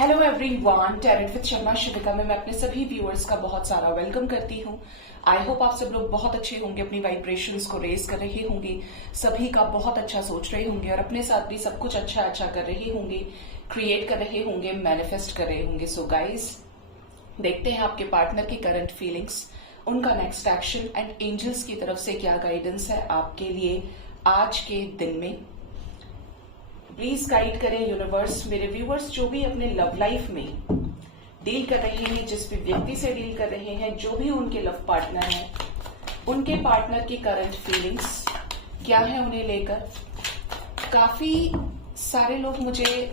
Hello everyone, talent with Sharma Shivika में मैं अपने सभी व्यूअर्स का बहुत सारा वेलकम करती हूँ। आई होप आप सब लोग बहुत अच्छे होंगे, अपनी वाइब्रेशंस को रेज कर रहे होंगे, सभी का बहुत अच्छा सोच रहे होंगे और अपने साथ भी सब कुछ अच्छा अच्छा कर रहे होंगे, क्रिएट कर रहे होंगे, मैनिफेस्ट कर रहे होंगे। सो गाइस, देखते हैं आपके पार्टनर की करंट फीलिंग्स, उनका नेक्स्ट एक्शन एंड एंजल्स की तरफ से क्या गाइडेंस है आपके लिए आज के दिन में। प्लीज गाइड करें यूनिवर्स। मेरे व्यूअर्स जो भी अपने लव लाइफ में डील कर रहे हैं, जिस भी व्यक्ति से डील कर रहे हैं, जो भी उनके लव पार्टनर हैं, उनके पार्टनर की करंट फीलिंग्स क्या है उन्हें लेकर। काफी सारे लोग मुझे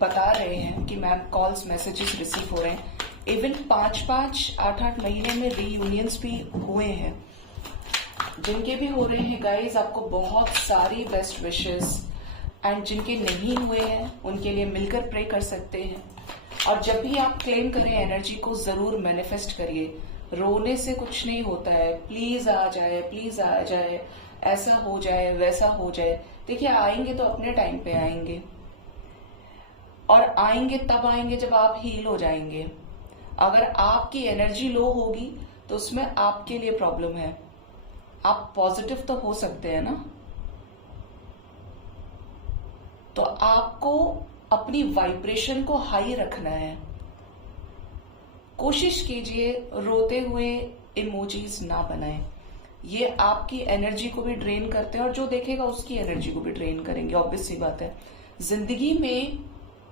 बता रहे हैं कि मैम कॉल्स मैसेजेस रिसीव हो रहे हैं, इवन 5-5, 8-8 महीने में रीयूनियंस भी हुए हैं। जिनके भी हो रहे हैं गाइज, आपको बहुत सारी बेस्ट विशेस, एंड जिनके नहीं हुए हैं उनके लिए मिलकर प्रे कर सकते हैं। और जब भी आप क्लेम करें एनर्जी को, जरूर मैनिफेस्ट करिए। रोने से कुछ नहीं होता है, प्लीज आ जाए, प्लीज आ जाए, ऐसा हो जाए, वैसा हो जाए। देखिए, आएंगे तो अपने टाइम पे आएंगे, और आएंगे तब आएंगे जब आप हील हो जाएंगे। अगर आपकी एनर्जी लो होगी तो उसमें आपके लिए प्रॉब्लम है। आप पॉजिटिव तो हो सकते हैं ना, तो आपको अपनी वाइब्रेशन को हाई रखना है। कोशिश कीजिए रोते हुए इमोजीज ना बनाएं, ये आपकी एनर्जी को भी ड्रेन करते हैं और जो देखेगा उसकी एनर्जी को भी ड्रेन करेंगे। ऑब्वियस सी बात है। जिंदगी में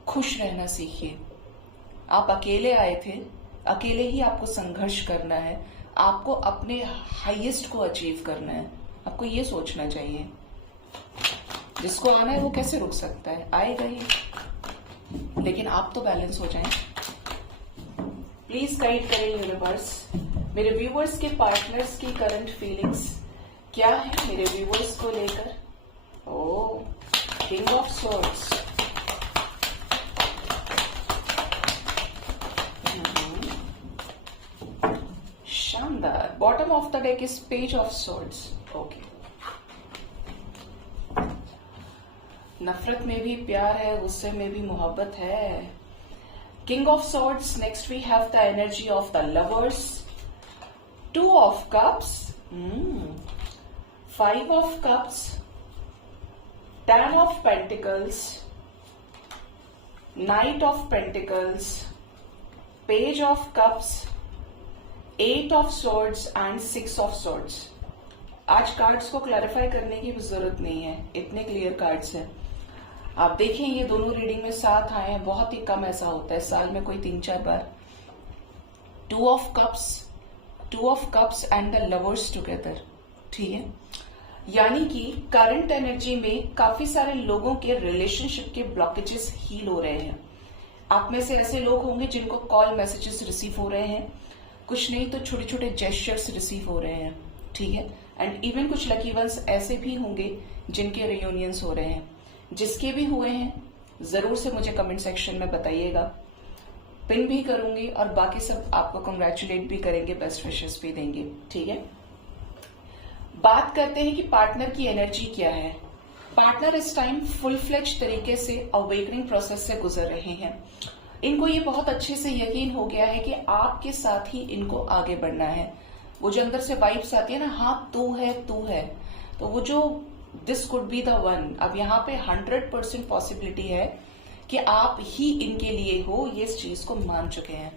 खुश रहना सीखिए। आप अकेले आए थे, अकेले ही आपको संघर्ष करना है, आपको अपने हाईएस्ट को अचीव करना है। आपको ये सोचना चाहिए, जिसको आना है वो कैसे रुक सकता है, आएगा ही। लेकिन आप तो बैलेंस हो जाएं। प्लीज गाइड करें यूनिवर्स। मेरे व्यूवर्स के पार्टनर्स की करंट फीलिंग्स क्या है मेरे व्यूवर्स को लेकर। ओ, किंग ऑफ सॉर्ड्स, शानदार। Bottom of the deck is page of swords. Okay, नफरत में भी प्यार है, गुस्से में भी मोहब्बत है। King of swords. Next we have the energy of the lovers, 2 of cups, 5 of cups, 10 of pentacles, knight of pentacles, page of cups, 8 of swords and 6 of swords. आज कार्ड्स को क्लैरिफाई करने की जरूरत नहीं है, इतने क्लियर कार्ड्स हैं। आप देखें, ये दोनों रीडिंग में साथ आए हैं, बहुत ही कम ऐसा होता है, साल में कोई 3-4 बार। 2 of cups and the lovers together, ठीक है। यानी कि करंट एनर्जी में काफी सारे लोगों के रिलेशनशिप के ब्लॉकेजेस हील हो रहे हैं। आप में से ऐसे लोग होंगे जिनको कॉल मैसेजेस रिसीव हो रहे हैं, कुछ नहीं तो छोटे छोटे जेस्चर्स रिसीव हो रहे हैं, ठीक है। एंड इवन कुछ लकी वंस ऐसे भी होंगे जिनके रियूनियंस हो रहे हैं। जिसके भी हुए हैं जरूर से मुझे कमेंट सेक्शन में बताइएगा, पिन भी करूंगी और बाकी सब आपको कंग्रेचुलेट भी करेंगे, बेस्ट विशेस भी देंगे, ठीक है। बात करते हैं कि पार्टनर की एनर्जी क्या है। पार्टनर इस टाइम फुल फ्लेज तरीके से अवेकनिंग प्रोसेस से गुजर रहे हैं। इनको ये बहुत अच्छे से यकीन हो गया है कि आपके साथ ही इनको आगे बढ़ना है। वो जो अंदर से वाइब्स आती है ना, हाँ तू है, तो वो जो this could be the one. अब यहाँ पे 100% पॉसिबिलिटी है कि आप ही इनके लिए हो, ये इस चीज को मान चुके हैं।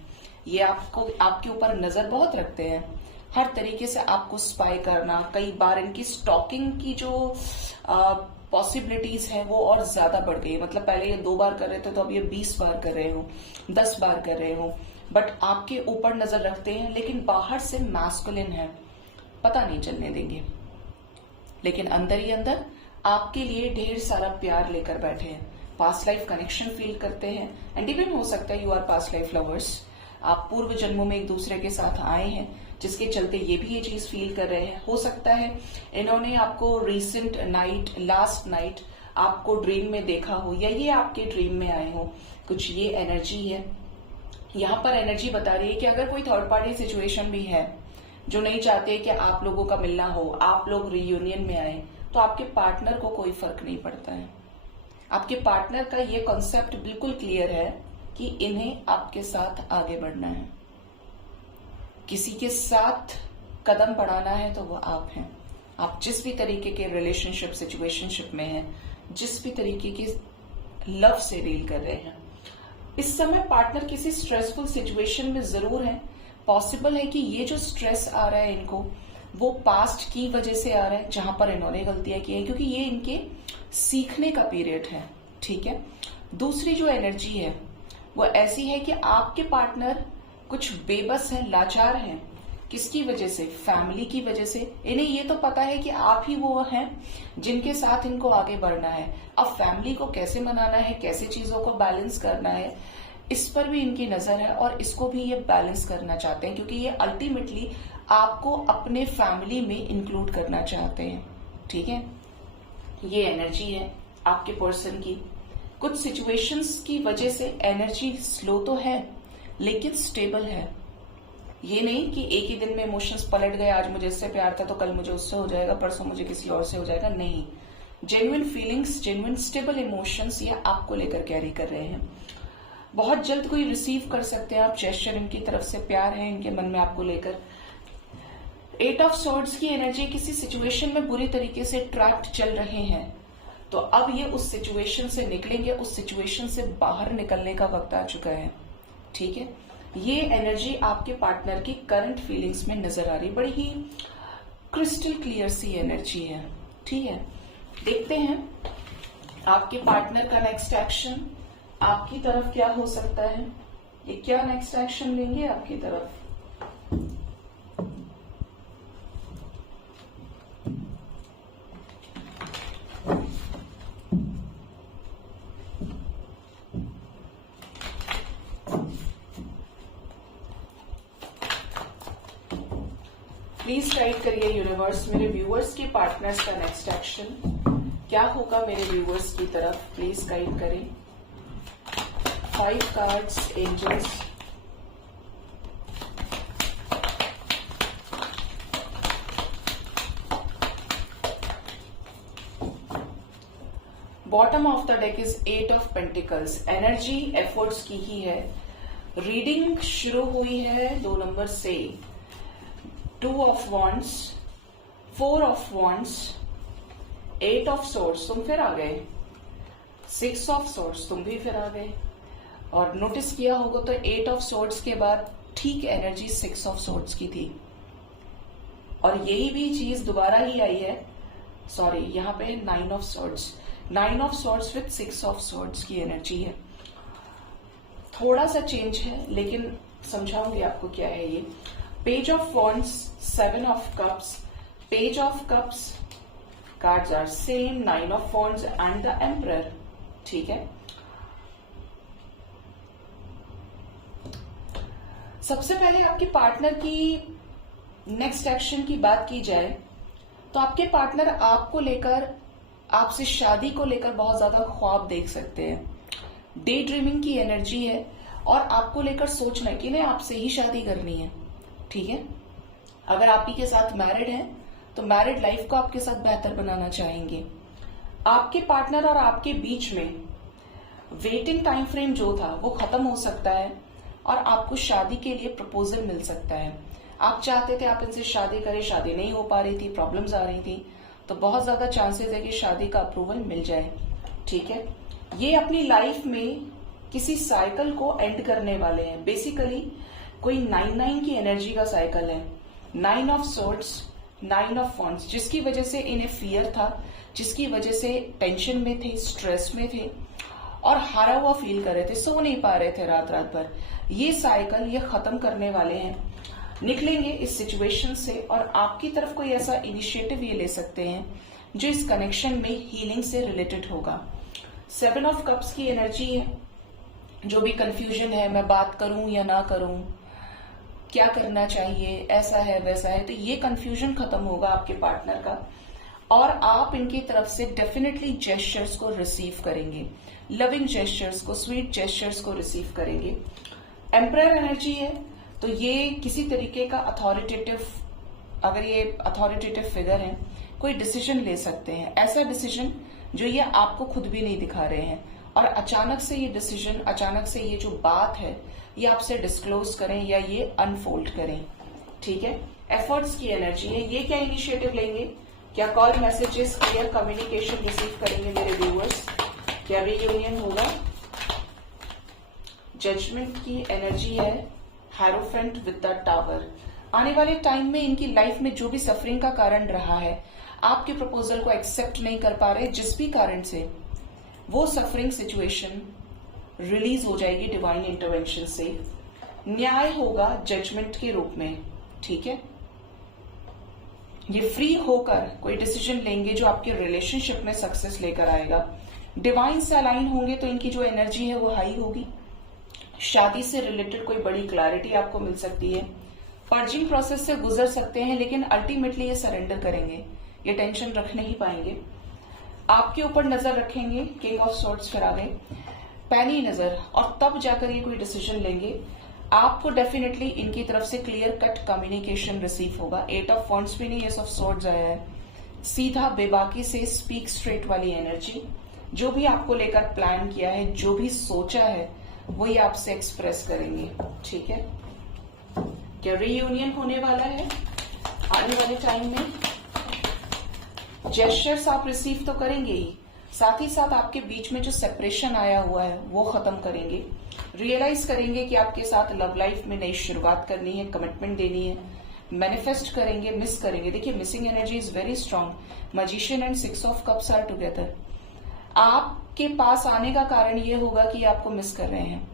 ये आपके ऊपर नजर बहुत रखते हैं, हर तरीके से आपको स्पाई करना। कई बार इनकी स्टॉकिंग की जो पॉसिबिलिटीज है वो और ज्यादा बढ़ गई। मतलब पहले ये 2 बार कर रहे थे, तो अब ये 20 बार कर रहे हो, 10 बार कर रहे हो, बट आपके ऊपर नजर रखते हैं। लेकिन बाहर से मैस्कुलिन है, पता नहीं चलने देंगे, लेकिन अंदर ही अंदर आपके लिए ढेर सारा प्यार लेकर बैठे हैं। पास्ट लाइफ कनेक्शन फील करते हैं, एंड इवन हो सकता है you are past life lovers. आप पूर्व जन्मों में एक दूसरे के साथ आए हैं, जिसके चलते ये भी ये चीज फील कर रहे हैं। हो सकता है इन्होंने आपको रिसेंट नाइट, लास्ट नाइट आपको ड्रीम में देखा हो, या ये आपके ड्रीम में आए हो। कुछ ये एनर्जी है। यहाँ पर एनर्जी बता रही है कि अगर कोई थर्ड पार्टी सिचुएशन भी है जो नहीं चाहते कि आप लोगों का मिलना हो, आप लोग रियूनियन में आए, तो आपके पार्टनर को कोई फर्क नहीं पड़ता है। आपके पार्टनर का ये कॉन्सेप्ट बिल्कुल क्लियर है कि इन्हें आपके साथ आगे बढ़ना है, किसी के साथ कदम बढ़ाना है तो वो आप हैं। आप जिस भी तरीके के रिलेशनशिप सिचुएशनशिप में हैं, जिस भी तरीके की लव से डील कर रहे हैं, इस समय पार्टनर किसी स्ट्रेसफुल सिचुएशन में जरूर है। पॉसिबल है कि ये जो स्ट्रेस आ रहा है इनको, वो पास्ट की वजह से आ रहा है जहां पर इन्होंने गलतियां की है, क्योंकि ये इनके सीखने का पीरियड है। ठीक है। दूसरी जो एनर्जी है वो ऐसी है कि आपके पार्टनर कुछ बेबस हैं, लाचार हैं। किसकी वजह से? फैमिली की वजह से। इन्हें ये तो पता है कि आप ही वो हैं जिनके साथ इनको आगे बढ़ना है। अब फैमिली को कैसे मनाना है, कैसे चीजों को बैलेंस करना है, इस पर भी इनकी नजर है और इसको भी ये बैलेंस करना चाहते हैं, क्योंकि ये अल्टीमेटली आपको अपने फैमिली में इंक्लूड करना चाहते हैं। ठीक है। ये एनर्जी है आपके पर्सन की। कुछ सिचुएशंस की वजह से एनर्जी स्लो तो है लेकिन स्टेबल है। ये नहीं कि एक ही दिन में इमोशंस पलट गए, आज मुझे इससे प्यार था तो कल मुझे उससे हो जाएगा, परसों मुझे किसी और से हो जाएगा। नहीं, genuine feelings, genuine stable emotions ये आपको लेकर कैरी कर रहे हैं। बहुत जल्द कोई रिसीव कर सकते हैं आप जेस्चर, इनकी तरफ से प्यार है इनके मन में आपको लेकर। 8 ऑफ स्वॉर्ड्स की एनर्जी, किसी सिचुएशन में बुरी तरीके से ट्रैप्ड चल रहे हैं तो अब ये उस सिचुएशन से निकलेंगे, उस सिचुएशन से बाहर निकलने का वक्त आ चुका है। ठीक है। ये एनर्जी आपके पार्टनर की करंट फीलिंग्स में नजर आ रही, बड़ी ही क्रिस्टल क्लियर सी एनर्जी है। ठीक है। देखते हैं आपके पार्टनर का नेक्स्ट एक्शन आपकी तरफ क्या हो सकता है। ये क्या नेक्स्ट एक्शन लेंगे आपकी तरफ। प्लीज गाइड करिए यूनिवर्स, मेरे व्यूअर्स के पार्टनर्स का नेक्स्ट एक्शन क्या होगा मेरे व्यूअर्स की तरफ। प्लीज गाइड करें। 5 cards, angels, bottom of the deck is 8 of pentacles. Energy efforts की ही है। रीडिंग शुरू हुई है 2 नंबर से। 2 of wands, 4 of wands, 8 of swords, तुम फिर आ गए। 6 ऑफ सोर्ड्स, तुम भी फिर आ गए। और नोटिस किया होगा तो 8 ऑफ सोर्ड्स के बाद ठीक एनर्जी 6 ऑफ सोर्ड्स की थी, और यही भी चीज दोबारा ही आई है। सॉरी, यहाँ पे 9 of swords, 9 of swords with 6 of swords की एनर्जी है। थोड़ा सा चेंज है लेकिन समझाऊंगी आपको क्या है ये। Page of wands, 7 of cups, page of cups, cards are same, 9 of wands and the emperor. ठीक है। सबसे पहले आपके पार्टनर की नेक्स्ट एक्शन की बात की जाए तो आपके पार्टनर आपको लेकर, आपसे शादी को लेकर बहुत ज्यादा ख्वाब देख सकते हैं। डे ड्रीमिंग की एनर्जी है और आपको लेकर सोचना है कि नहीं आपसे ही शादी करनी है। ठीक है। अगर आप ही के साथ मैरिड हैं तो मैरिड लाइफ को आपके साथ बेहतर बनाना चाहेंगे। आपके पार्टनर और आपके बीच में वेटिंग टाइम फ्रेम जो था वो खत्म हो सकता है और आपको शादी के लिए प्रपोजल मिल सकता है। आप चाहते थे आप इनसे शादी करें, शादी नहीं हो पा रही थी, प्रॉब्लम्स आ रही थी, तो बहुत ज्यादा चांसेस है कि शादी का अप्रूवल मिल जाए। ठीक है। ये अपनी लाइफ में किसी साइकिल को एंड करने वाले हैं। बेसिकली कोई 9-9 की एनर्जी का साइकिल है। 9 ऑफ सोर्ड्स, 9 ऑफ वॉन्ड्स, जिसकी वजह से इन्हें फियर था, जिसकी वजह से टेंशन में थे, स्ट्रेस में थे और हारा हुआ फील कर रहे थे, सो नहीं पा रहे थे रात रात भर। ये साइकिल ये खत्म करने वाले हैं, निकलेंगे इस सिचुएशन से और आपकी तरफ कोई ऐसा इनिशिएटिव ये ले सकते हैं जो इस कनेक्शन में हीलिंग से रिलेटेड होगा। 7 ऑफ कप्स की एनर्जी है। जो भी कंफ्यूजन है, मैं बात करूं या ना करूं, क्या करना चाहिए, ऐसा है वैसा है, तो ये कंफ्यूजन खत्म होगा आपके पार्टनर का और आप इनकी तरफ से डेफिनेटली जेस्चर्स को रिसीव करेंगे, लविंग जेस्चर्स को, स्वीट जेस्चर्स को रिसीव करेंगे। एम्परर एनर्जी है तो ये किसी तरीके का अथॉरिटेटिव, अगर ये अथॉरिटेटिव फिगर है, कोई डिसीजन ले सकते हैं, ऐसा डिसीजन जो ये आपको खुद भी नहीं दिखा रहे हैं और अचानक से ये डिसीजन, अचानक से ये जो बात है ये आपसे डिस्क्लोज करें या ये अनफोल्ड करें। ठीक है, एफर्ट्स की एनर्जी है। ये क्या इनिशिएटिव लेंगे? क्या call, messages, clear communication receive करेंगे मेरे व्यूअर्स? क्या रीयूनियन होगा? जजमेंट की एनर्जी है, हैरोफेंट विद द टावर। आने वाले टाइम में इनकी लाइफ में जो भी सफरिंग का कारण रहा है, आपके प्रपोजल को एक्सेप्ट नहीं कर पा रहे जिस भी कारण से, वो सफरिंग सिचुएशन रिलीज हो जाएगी डिवाइन इंटरवेंशन से। न्याय होगा जजमेंट के रूप में। ठीक है, ये फ्री होकर कोई डिसीजन लेंगे जो आपके रिलेशनशिप में सक्सेस लेकर आएगा। डिवाइन से अलाइन होंगे तो इनकी जो एनर्जी है वो हाई होगी। शादी से रिलेटेड कोई बड़ी क्लैरिटी आपको मिल सकती है। पर्जिंग प्रोसेस से गुजर सकते हैं, लेकिन अल्टीमेटली ये सरेंडर करेंगे, ये टेंशन रख नहीं पाएंगे। आपके ऊपर नजर रखेंगे, किंग ऑफ सोर्ड्स फिर आ गए, पैनी नजर, और तब जाकर ये कोई डिसीजन लेंगे। आपको डेफिनेटली इनकी तरफ से क्लियर कट कम्युनिकेशन रिसीव होगा। 8 ऑफ वॉन्ड्स भी नहीं, एस ऑफ सोर्ड्स आया है। सीधा बेबाकी से स्पीक स्ट्रेट वाली एनर्जी। जो भी आपको लेकर प्लान किया है, जो भी सोचा है, वही आपसे एक्सप्रेस करेंगे। ठीक है, क्या रीयूनियन होने वाला है आने वाले टाइम में? जेस्चर्स आप रिसीव तो करेंगे ही, साथ ही साथ आपके बीच में जो सेपरेशन आया हुआ है वो खत्म करेंगे। रियलाइज करेंगे कि आपके साथ लव लाइफ में नई शुरुआत करनी है, कमिटमेंट देनी है। मैनिफेस्ट करेंगे, मिस करेंगे। देखिए, missing energy is very strong. Magician and 6 of cups are together. आपके पास आने का कारण ये होगा कि आपको मिस कर रहे हैं।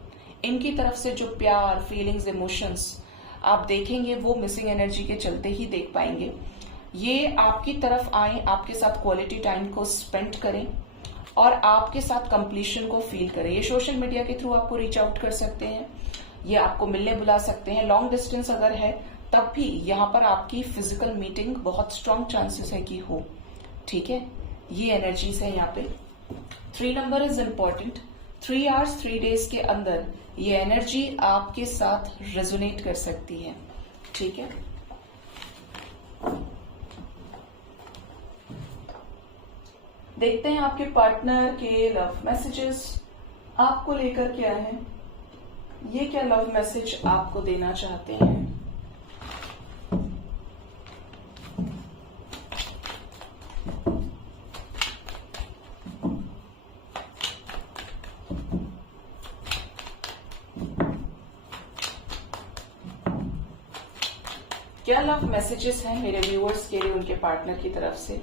इनकी तरफ से जो प्यार, फीलिंग्स, इमोशंस आप देखेंगे वो मिसिंग एनर्जी के चलते ही देख पाएंगे। ये आपकी तरफ आए, आपके साथ क्वालिटी टाइम को स्पेंड करें और आपके साथ कंप्लीशन को फील करें। ये सोशल मीडिया के थ्रू आपको रीच आउट कर सकते हैं, ये आपको मिलने बुला सकते हैं। लॉन्ग डिस्टेंस अगर है तब भी यहाँ पर आपकी फिजिकल मीटिंग बहुत स्ट्रांग चांसेस है कि हो। ठीक है, ये एनर्जीज है यहाँ पे। 3 number is important. 3 hours 3 days के अंदर ये एनर्जी आपके साथ रेजोनेट कर सकती है। ठीक है, देखते हैं आपके पार्टनर के लव मैसेजेस आपको लेकर क्या है। ये क्या लव मैसेज आपको देना चाहते हैं? क्या लव मैसेजेस हैं मेरे व्यूअर्स के लिए उनके पार्टनर की तरफ से?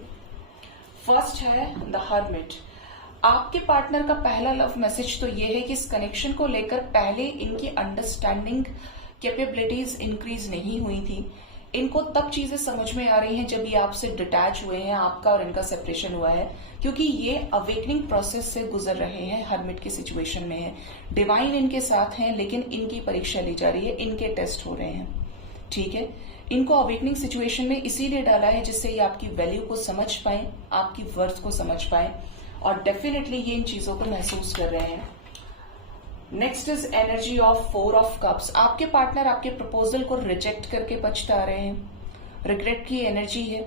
फर्स्ट है द हर्मिट। आपके पार्टनर का पहला लव मैसेज तो ये है कि इस कनेक्शन को लेकर पहले इनकी अंडरस्टैंडिंग कैपेबिलिटीज इंक्रीज नहीं हुई थी। इनको तब चीजें समझ में आ रही हैं जब ये आपसे डिटैच हुए हैं, आपका और इनका सेपरेशन हुआ है, क्योंकि ये अवेकनिंग प्रोसेस से गुजर रहे हैं, हर्मिट की सिचुएशन में है। डिवाइन इनके साथ हैं, लेकिन इनकी परीक्षा ली जा रही है, इनके टेस्ट हो रहे हैं। ठीक है, इनको अवेकनिंग सिचुएशन में इसीलिए डाला है जिससे ये आपकी वैल्यू को समझ पाए, आपकी वर्थ को समझ पाए, और डेफिनेटली ये इन चीजों को महसूस कर रहे हैं। Next is energy of 4 of cups. आपके पार्टनर आपके प्रपोजल को रिजेक्ट करके पछता रहे हैं, रिग्रेट की एनर्जी है।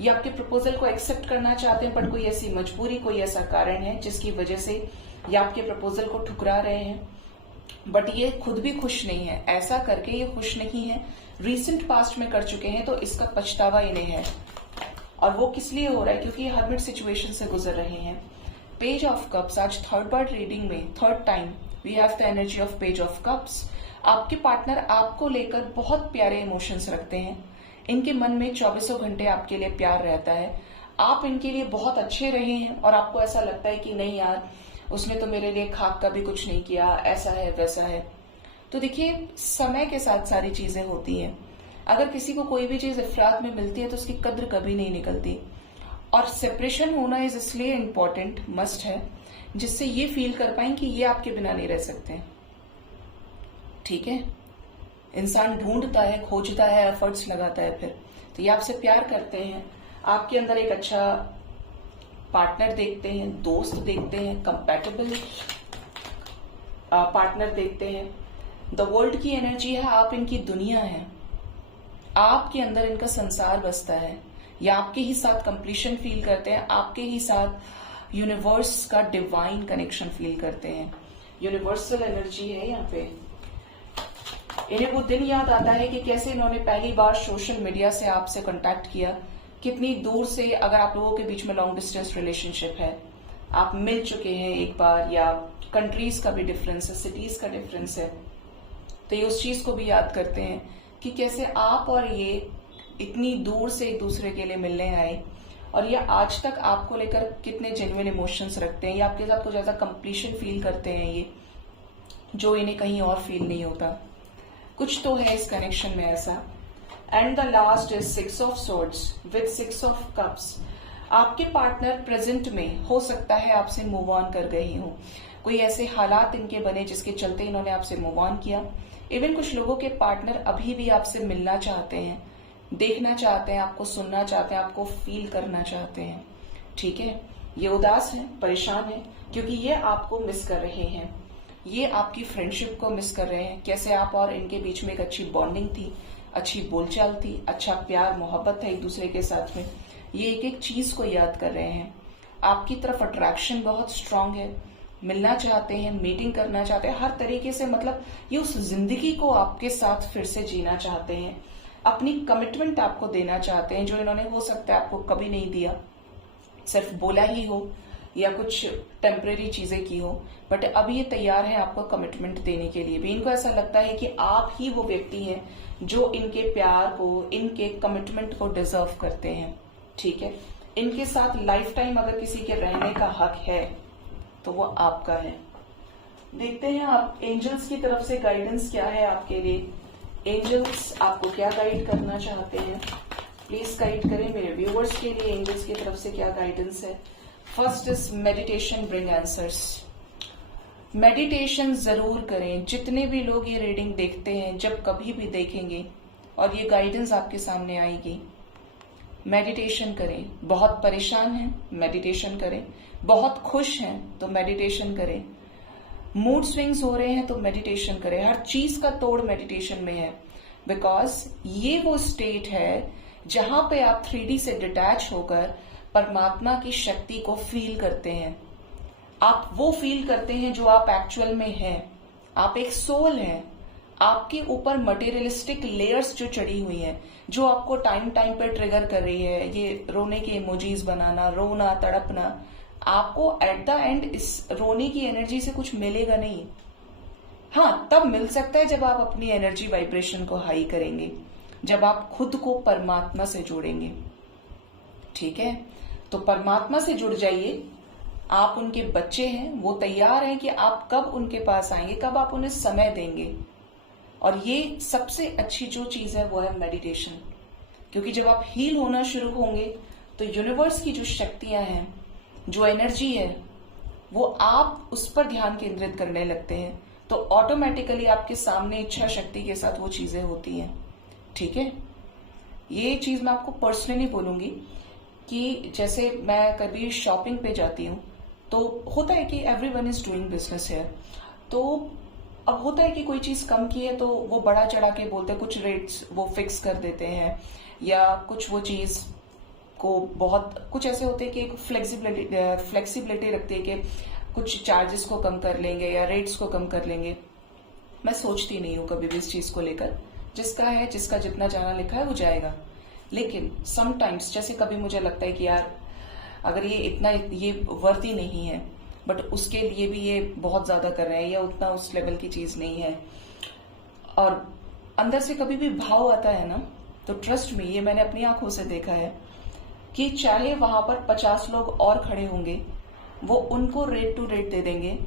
ये आपके प्रपोजल को एक्सेप्ट करना चाहते हैं, पर कोई ऐसी मजबूरी, कोई ऐसा कारण है जिसकी वजह से ये आपके प्रपोजल को ठुकरा रहे हैं। बट ये खुद भी खुश नहीं है, ऐसा करके ये खुश नहीं है। रिसेंट पास्ट में कर चुके हैं तो इसका पछतावा इन्हें है, और वो किस लिए हो रहा है? क्योंकि ये हर्मिट सिचुएशन से गुजर रहे हैं। पेज ऑफ कप्स, आज थर्ड बार रीडिंग में third time we have the energy of page of cups. आपके पार्टनर आपको लेकर बहुत प्यारे इमोशंस रखते हैं, इनके मन में 24 घंटे आपके लिए प्यार रहता है। आप इनके लिए बहुत अच्छे रहे हैं और आपको ऐसा लगता है कि नहीं यार, उसने तो मेरे लिए खाक का भी कुछ नहीं किया, ऐसा है वैसा है। तो देखिए, समय के साथ सारी चीजें होती हैं। अगर किसी को कोई भी चीज इफरात में मिलती है तो उसकी कद्र कभी नहीं निकलती, और सेपरेशन होना इज इसलिए इम्पोर्टेंट, मस्ट है, जिससे ये फील कर पाए कि ये आपके बिना नहीं रह सकते। ठीक है, इंसान ढूंढता है, खोजता है, एफर्ट्स लगाता है, फिर तो ये आपसे प्यार करते हैं। आपके अंदर एक अच्छा पार्टनर देखते हैं, दोस्त देखते हैं, कंपैटिबल पार्टनर देखते हैं। द वर्ल्ड की एनर्जी है, आप इनकी दुनिया है, आपके अंदर इनका संसार बसता है, या आपके ही साथ कंप्लीशन फील करते हैं, आपके ही साथ यूनिवर्स का डिवाइन कनेक्शन फील करते हैं, यूनिवर्सल एनर्जी है यहाँ पे। इन्हें वो दिन याद आता है कि कैसे इन्होंने पहली बार सोशल मीडिया से आपसे कांटेक्ट किया, कितनी दूर से, अगर आप लोगों के बीच में लॉन्ग डिस्टेंस रिलेशनशिप है, आप मिल चुके हैं एक बार, या कंट्रीज का भी डिफरेंस है, सिटीज का डिफरेंस है, तो ये उस चीज को भी याद करते हैं कि कैसे आप और ये इतनी दूर से एक दूसरे के लिए मिलने आए, और ये आज तक आपको लेकर कितने जेन्युइन इमोशंस रखते हैं, या आपके साथ कुछ ऐसा कंप्लीशन फील करते हैं ये, जो इन्हें कहीं और फील नहीं होता। कुछ तो है इस कनेक्शन में ऐसा। And the last is 6 of swords with 6 of cups. आपके पार्टनर प्रेजेंट में हो सकता है आपसे मूव ऑन कर गई हो, कोई ऐसे हालात इनके बने जिसके चलते इन्होंने आपसे मूव ऑन किया। इवन कुछ लोगों के पार्टनर अभी भी आपसे मिलना चाहते हैं, देखना चाहते हैं, आपको सुनना चाहते हैं, आपको फील करना चाहते हैं। ठीक है, ये उदास है, परेशान है, क्योंकि ये आपको मिस कर रहे हैं, ये आपकी फ्रेंडशिप को मिस कर रहे हैं। कैसे आप और इनके बीच में एक अच्छी बॉन्डिंग थी, अच्छी बोलचाल थी, अच्छा प्यार मोहब्बत था एक दूसरे के साथ में। ये एक एक चीज को याद कर रहे हैं। आपकी तरफ अट्रैक्शन बहुत स्ट्रांग है, मिलना चाहते हैं, मीटिंग करना चाहते हैं, हर तरीके से, मतलब ये उस जिंदगी को आपके साथ फिर से जीना चाहते हैं, अपनी कमिटमेंट आपको देना चाहते हैं, जो इन्होंने हो सकता है आपको कभी नहीं दिया, सिर्फ बोला ही हो या कुछ टेम्परेरी चीजें की हो, बट अब ये तैयार है आपको कमिटमेंट देने के लिए भी। इनको ऐसा लगता है कि आप ही वो व्यक्ति हैं जो इनके प्यार को, इनके कमिटमेंट को डिजर्व करते हैं। ठीक है, इनके साथ लाइफ टाइम अगर किसी के रहने का हक है तो वो आपका है। देखते हैं आप एंजल्स की तरफ से गाइडेंस क्या है आपके लिए। एंजल्स आपको क्या गाइड करना चाहते हैं, प्लीज गाइड करें मेरे व्यूवर्स के लिए। एंजल्स की तरफ से क्या गाइडेंस है। First is meditation bring answers. Meditation जरूर करें। जितने भी लोग ये रीडिंग देखते हैं, जब कभी भी देखेंगे और ये गाइडेंस आपके सामने आएगी, मेडिटेशन करें। बहुत परेशान हैं, मेडिटेशन करें। बहुत खुश हैं तो मेडिटेशन करें। मूड स्विंग्स हो रहे हैं तो मेडिटेशन करें। हर चीज का तोड़ मेडिटेशन में है, बिकॉज ये वो स्टेट है जहां पे आप 3D से डिटैच होकर परमात्मा की शक्ति को फील करते हैं। आप वो फील करते हैं जो आप एक्चुअल में हैं। आप एक सोल हैं। आपके ऊपर मटेरियलिस्टिक लेयर्स जो चढ़ी हुई हैं, जो आपको टाइम टाइम पे ट्रिगर कर रही है, ये रोने के इमोजीज बनाना, रोना, तड़पना, आपको एट द एंड इस रोने की एनर्जी से कुछ मिलेगा नहीं। हाँ, तब मिल सकता है जब आप अपनी एनर्जी वाइब्रेशन को हाई करेंगे, जब आप खुद को परमात्मा से जोड़ेंगे। ठीक है, तो परमात्मा से जुड़ जाइए। आप उनके बच्चे हैं, वो तैयार हैं कि आप कब उनके पास आएंगे, कब आप उन्हें समय देंगे। और ये सबसे अच्छी जो चीज है वो है मेडिटेशन, क्योंकि जब आप हील होना शुरू होंगे तो यूनिवर्स की जो शक्तियां हैं, जो एनर्जी है, वो आप उस पर ध्यान केंद्रित करने लगते हैं, तो ऑटोमेटिकली आपके सामने इच्छा शक्ति के साथ वो चीजें होती हैं। ठीक है, ये चीज मैं आपको पर्सनली बोलूंगी कि जैसे मैं कभी शॉपिंग पे जाती हूँ तो होता है कि एवरीवन इज डूइंग बिजनेस है, तो अब होता है कि कोई चीज कम की है तो वो बड़ा चढ़ा के बोलते हैं, कुछ रेट्स वो फिक्स कर देते हैं, या कुछ वो चीज को बहुत कुछ ऐसे होते हैं कि फ्लेक्सिबिलिटी रखते हैं कि कुछ चार्जेस को कम कर लेंगे या रेट्स को कम कर लेंगे। मैं सोचती नहीं हूँ कभी भी इस चीज को लेकर, जिसका है, जिसका जितना जाना लिखा है वो जाएगा। लेकिन समटाइम्स जैसे कभी मुझे लगता है कि यार अगर ये इतना, ये वर्दी नहीं है, बट उसके लिए भी ये बहुत ज्यादा कर रहे हैं, या उतना उस लेवल की चीज नहीं है, और अंदर से कभी भी भाव आता है ना, तो ट्रस्ट में, ये मैंने अपनी आंखों से देखा है कि चाहे वहां पर 50 लोग और खड़े होंगे, वो उनको रेट टू रेट दे देंगे,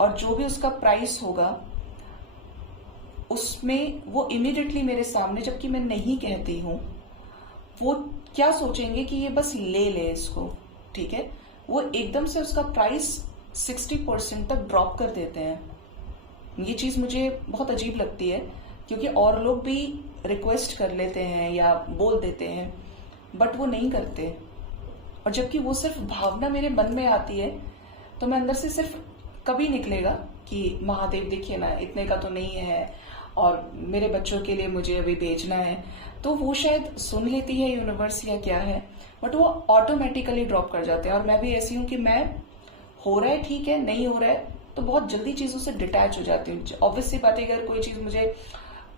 और जो भी उसका प्राइस होगा उसमें वो इमीडिएटली मेरे सामने, जबकि मैं नहीं कहती हूं, वो क्या सोचेंगे कि ये बस ले ले इसको। ठीक है, वो एकदम से उसका प्राइस 60% तक ड्रॉप कर देते हैं। ये चीज मुझे बहुत अजीब लगती है, क्योंकि और लोग भी रिक्वेस्ट कर लेते हैं या बोल देते हैं, बट वो नहीं करते। और जबकि वो सिर्फ भावना मेरे मन में आती है, तो मैं अंदर से सिर्फ कभी निकलेगा कि महादेव देखिए ना, इतने का तो नहीं है, और मेरे बच्चों के लिए मुझे अभी भेजना है, तो वो शायद सुन लेती है यूनिवर्स या क्या है, बट वो ऑटोमेटिकली ड्रॉप कर जाते हैं। और मैं भी ऐसी हूं कि मैं हो रहा है ठीक है, नहीं हो रहा है तो बहुत जल्दी चीजों से डिटैच हो जाती हूँ। ऑब्वियस सी बात है, अगर कोई चीज मुझे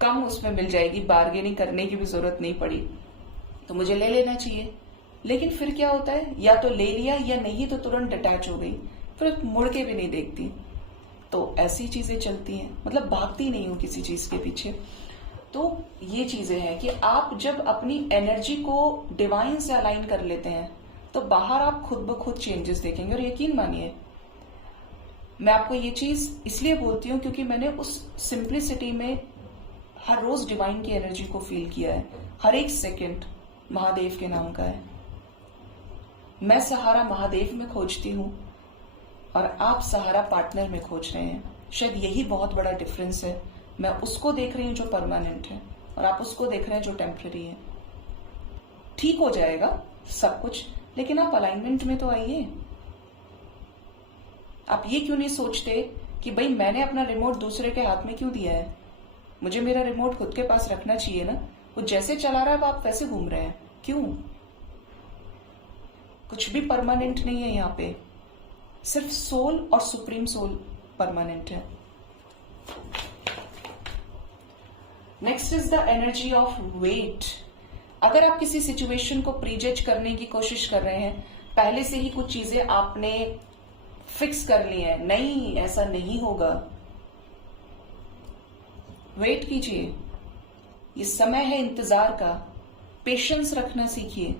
कम उसमें मिल जाएगी, बार्गेनिंग करने की भी जरूरत नहीं पड़ी, तो मुझे ले लेना चाहिए। लेकिन फिर क्या होता है, या तो ले लिया या नहीं तो तुरंत डिटैच हो गई, फिर मुड़ के भी नहीं देखती। तो ऐसी चीजें चलती हैं, मतलब भागती नहीं हूं किसी चीज के पीछे। तो ये चीजें हैं कि आप जब अपनी एनर्जी को डिवाइन से अलाइन कर लेते हैं तो बाहर आप खुद ब खुद चेंजेस देखेंगे। और यकीन मानिए, मैं आपको ये चीज इसलिए बोलती हूँ क्योंकि मैंने उस सिंप्लिसिटी में हर रोज डिवाइन की एनर्जी को फील किया है। हर एक सेकंड महादेव के नाम का है। मैं सहारा महादेव में खोजती हूँ और आप सहारा पार्टनर में खोज रहे हैं। शायद यही बहुत बड़ा डिफरेंस है। मैं उसको देख रही हूँ जो परमानेंट है और आप उसको देख रहे हैं जो टेम्पररी है। ठीक हो जाएगा सब कुछ, लेकिन आप अलाइनमेंट में तो आइए। आप ये क्यों नहीं सोचते कि भाई मैंने अपना रिमोट दूसरे के हाथ में क्यों दिया है, मुझे मेरा रिमोट खुद के पास रखना चाहिए ना। वो जैसे चला रहा है आप वैसे घूम रहे हैं, क्यों? कुछ भी परमानेंट नहीं है यहाँ पे, सिर्फ सोल और सुप्रीम सोल परमानेंट है। Next is the energy of wait. अगर आप किसी सिचुएशन को प्रीजज करने की कोशिश कर रहे हैं, पहले से ही कुछ चीजें आपने फिक्स कर ली है, नहीं ऐसा नहीं होगा, वेट कीजिए। ये समय है इंतजार का, पेशेंस रखना सीखिए।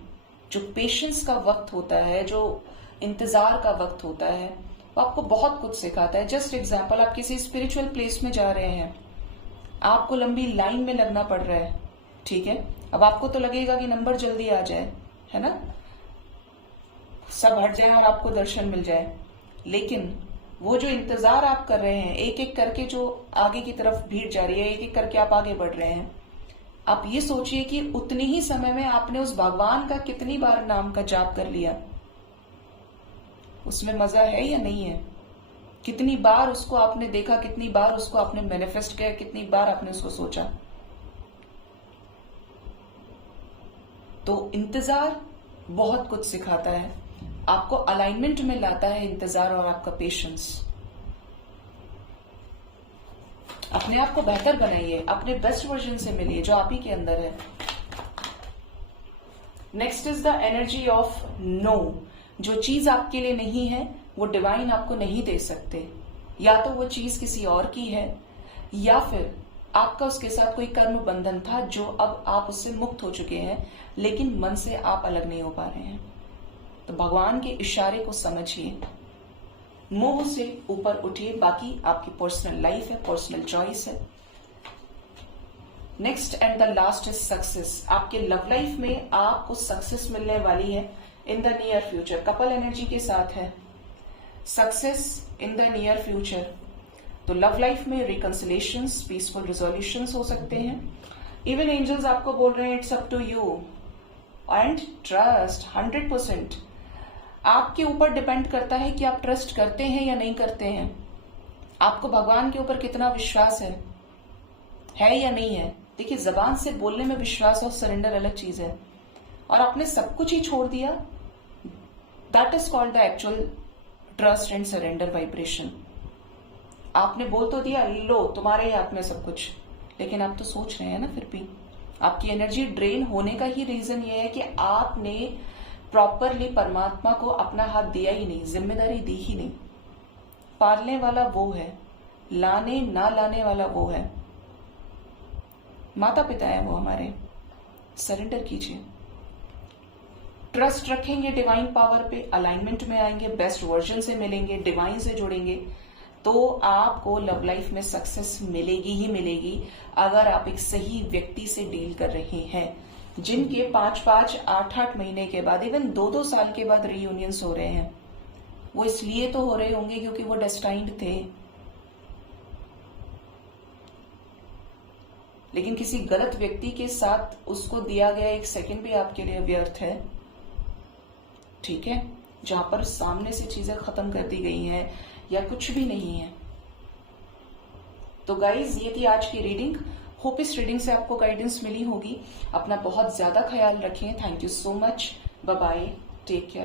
जो पेशेंस का वक्त होता है, जो इंतजार का वक्त होता है, वो आपको बहुत कुछ सिखाता है। जस्ट एग्जाम्पल, आप किसी स्पिरिचुअल प्लेस में जा रहे हैं, आपको लंबी लाइन में लगना पड़ रहा है, ठीक है। अब आपको तो लगेगा कि नंबर जल्दी आ जाए, है ना, सब हट जाए और आपको दर्शन मिल जाए। लेकिन वो जो इंतजार आप कर रहे हैं, एक एक करके जो आगे की तरफ भीड़ जा रही है, एक एक करके आप आगे बढ़ रहे हैं, आप ये सोचिए कि उतने ही समय में आपने उस भगवान का कितनी बार नाम का जाप कर लिया। उसमें मजा है या नहीं है? कितनी बार उसको आपने देखा, कितनी बार उसको आपने मैनिफेस्ट किया, कितनी बार आपने उसको सोचा। तो इंतजार बहुत कुछ सिखाता है, आपको अलाइनमेंट में लाता है इंतजार और आपका पेशेंस। अपने आप को बेहतर बनाइए, अपने बेस्ट वर्जन से मिलिए जो आप ही के अंदर है। Next is the energy of no. जो चीज आपके लिए नहीं है वो डिवाइन आपको नहीं दे सकते। या तो वो चीज किसी और की है, या फिर आपका उसके साथ कोई कर्म बंधन था जो अब आप उससे मुक्त हो चुके हैं, लेकिन मन से आप अलग नहीं हो पा रहे हैं। तो भगवान के इशारे को समझिए, मोह से ऊपर उठिए। बाकी आपकी पर्सनल लाइफ है, पर्सनल चॉइस है। Next and the last is success. आपके लव लाइफ में आपको सक्सेस मिलने वाली है in the near future. Couple energy के साथ है success in the near future. तो लव लाइफ में रिकंसिलेशंस, पीसफुल रिजोल्यूशंस हो सकते हैं। इवन एंजल्स आपको बोल रहे हैं it's up to you and trust 100%। आपके ऊपर डिपेंड करता है कि आप ट्रस्ट करते हैं या नहीं करते हैं। आपको भगवान के ऊपर कितना विश्वास है या नहीं है। देखिए, जबान से बोलने में विश्वास और सरेंडर अलग चीज है। और आपने सब कुछ ही छोड़ दिया, that is called the actual trust and surrender vibration. आपने बोल तो दिया, लो तुम्हारे ही हाथ में सब कुछ, लेकिन आप तो सोच रहे हैं ना। फिर भी आपकी एनर्जी ड्रेन होने का ही रीजन ये है कि आपने प्रॉपरली परमात्मा को अपना हाथ दिया ही नहीं, जिम्मेदारी दी ही नहीं। पालने वाला वो है, लाने ना लाने वाला वो है, माता पिता है वो हमारे। सरेंडर कीजिए, ट्रस्ट रखेंगे डिवाइन पावर पे, अलाइनमेंट में आएंगे, बेस्ट वर्जन से मिलेंगे, डिवाइन से जुड़ेंगे, तो आपको लव लाइफ में सक्सेस मिलेगी ही मिलेगी। अगर आप एक सही व्यक्ति से डील कर रहे हैं, जिनके 5-5, 8-8 महीने के बाद, इवन 2-2 साल के बाद रीयूनियंस हो रहे हैं। वो इसलिए तो हो रहे होंगे क्योंकि वो डेस्टाइन्ड थे। लेकिन किसी गलत व्यक्ति के साथ उसको दिया गया एक सेकंड भी आपके लिए व्यर्थ है, ठीक है, जहां पर सामने से चीजें खत्म कर दी गई हैं या कुछ भी नहीं है। तो गाइज, ये थी आज की रीडिंग। होप इस रीडिंग से आपको गाइडेंस मिली होगी। अपना बहुत ज्यादा ख्याल रखें। Thank you so much. Bye bye, take care.